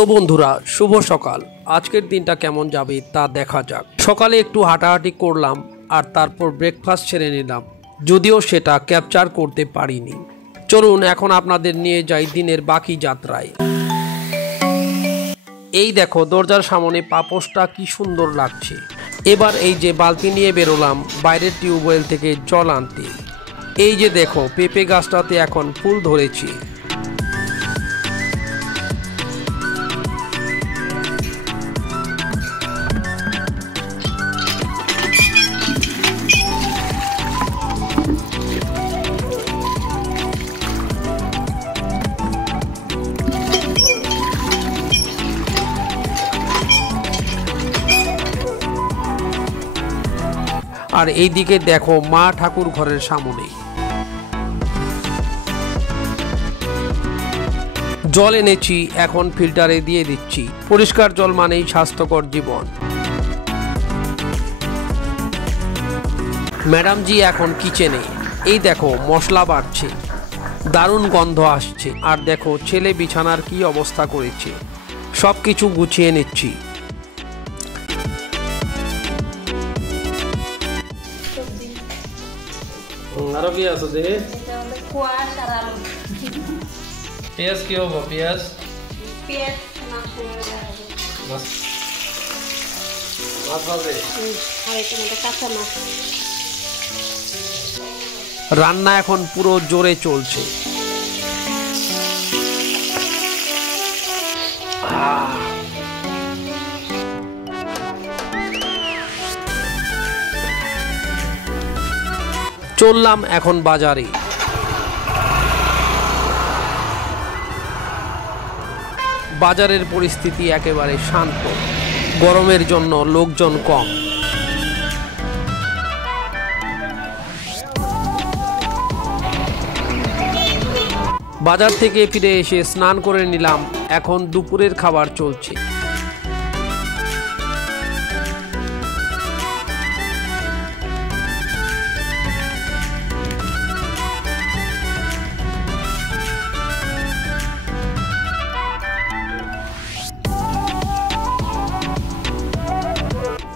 তো বন্ধুরা শুভ সকাল। আজকের দিনটা কেমন যাবে তা দেখা যাক। সকালে একটু হাঁটাহাঁটি করলাম আর তারপর ব্রেকফাস্ট সেরে নিলাম, যদিও সেটা ক্যাপচার করতে পারিনি। চলুন এখন আপনাদের নিয়ে যাই দিনের বাকি যাত্রায়। এই দেখো দরজার সামনে পাপোশটা কি সুন্দর লাগছে। এবার এই যে বালতি নিয়ে বেরোলাম বাইরের টিউবওয়েল থেকে জল আনতে। এই যে দেখো পেঁপে গাছটাতে এখন ফুল ধরেছে। আর এইদিকে দেখো মা ঠাকুর ঘরের সামনে জল এনেছি, এখন ফিল্টারে দিয়ে দিচ্ছি। পরিষ্কার জল মানেই স্বাস্থ্যকর জীবন। ম্যাডাম জি এখন কিচেনে। এই দেখো মশলা বাড়ছে, দারুণ গন্ধ আসছে। আর দেখো ছেলে বিছানার কি অবস্থা করেছে, সব কিছু গুছিয়ে নিচ্ছি। আরো কি আছে দেখে? পেঁয়াজ কি হবো? পেঁয়াজ রান্না এখন পুরো জোরে চলছে। চললাম এখন বাজারে। বাজারের পরিস্থিতি একেবারে শান্ত, গরমের জন্য লোকজন কম। বাজার থেকে ফিরে এসে স্নান করে নিলাম, এখন দুপুরের খাবার চলছে।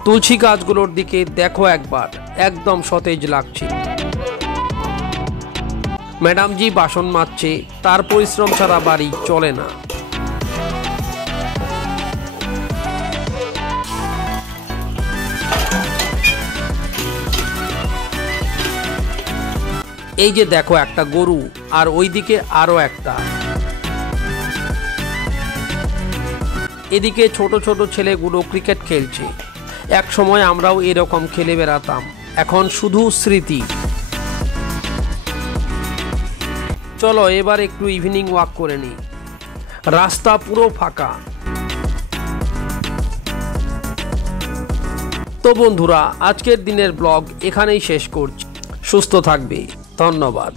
তুলসী গাছগুলোর দিকে দেখো একবার, একদম সতেজ লাগছে। ম্যাডাম জি বাসন মাজছে, তার পরিশ্রম ছাড়া বাড়ি চলে না। এই যে দেখো একটা গরু, আর ওইদিকে আরো একটা। এদিকে ছোট ছোট ছেলেগুলো ক্রিকেট খেলছে। এক সময় আমরাও এরকম খেলে বেড়াতাম, এখন শুধু স্মৃতি। চলো এবার একটু ইভিনিং ওয়াক করে নিই। রাস্তা পুরো ফাঁকা। তো বন্ধুরা আজকের দিনের ব্লগ এখানেই শেষ করছি। সুস্থ থাকবে, ধন্যবাদ।